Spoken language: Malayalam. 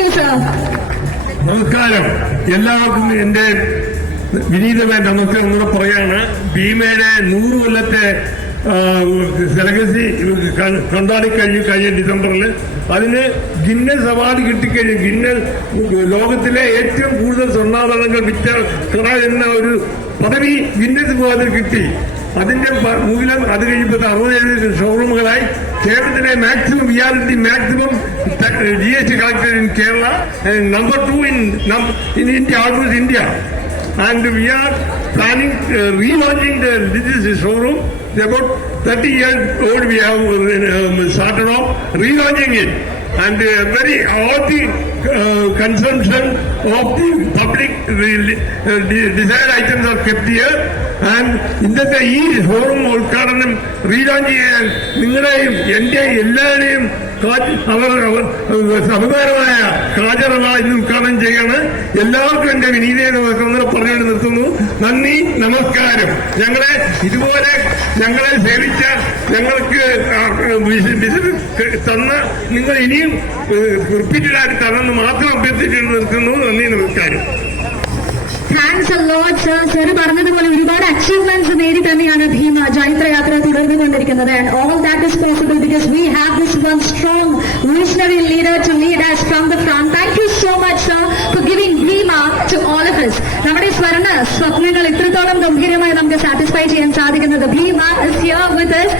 to you, sir. നമസ്കാരം. എല്ലാവർക്കും എന്റെ വിനീതമായ നമസ്കാരം കൂടെ പറയാണ്. ഭീമയുടെ 100 കൊല്ലത്തെ ലെഗസി കഴിഞ്ഞ ഡിസംബറിൽ അതിന് ഗിന്നസ് അവാർഡ് കിട്ടിക്കഴിഞ്ഞു. ഗിന്നസ് ലോകത്തിലെ ഏറ്റവും കൂടുതൽ സ്വർണ്ണാഭരണങ്ങൾ വിറ്റ കട എന്ന ഒരു പദവി ഗിന്നസ് വിഭാഗത്തിൽ കിട്ടി. അതിന്റെ മൂലം അത് കഴിയുമ്പോൾ 67 ഷോറൂമുകളായി കേരളത്തിലെ maximum reality maximum GST collector in Kerala, number 2 in India, almost India. And we are planning relaunching this showroom. About 30 years old we have started off relaunching it. And all the consumption of the public desired items are kept here. And ഇന്നത്തെ ഈ ഷോറൂം ഉദ്ഘാടനം റീലോഞ്ച് ചെയ്യാൻ നിങ്ങളുടെയും എന്റെ എല്ലാവരുടെയും അവർ സമുദായമായ കാജറവാ ഇന്ന് ഉദ്ഘാടനം ചെയ്യാണ്. എല്ലാവർക്കും എന്റെ വിനീതയെ പറഞ്ഞുകൊണ്ട് നിർത്തുന്നു. നന്ദി, നമസ്കാരം. ഇതുപോലെ ഞങ്ങളെ സേവിച്ച ഞങ്ങൾക്ക് തന്ന നിങ്ങൾ ഇനിയും റിപ്പീറ്റഡായിട്ട് തന്നെന്ന് മാത്രം അഭ്യർത്ഥിച്ചുകൊണ്ട് നിർത്തുന്നു. നന്ദി, നമസ്കാരം. Thanks a lot sir. Sir പറഞ്ഞതുപോലെ ഒരുപാട് അച്ചീവ്മെന്റ്സ് നേടി തന്നെയാണ് ഭീമ ജൈത്രയാത്ര തുടർന്നുകൊണ്ടിരിക്കുന്നത്. And all that is possible because we have this one strong visionary leader to lead us from the front. Thank you so much sir for giving Bhima to all of us. നമ്മുടെ സ്വപ്നങ്ങൾ ഇത്രത്തോളം ഗംഭീരമായി നമുക്ക് സാറ്റിസ്ഫൈ ചെയ്യാൻ സാധിക്കുന്നത് Bhima is here with us.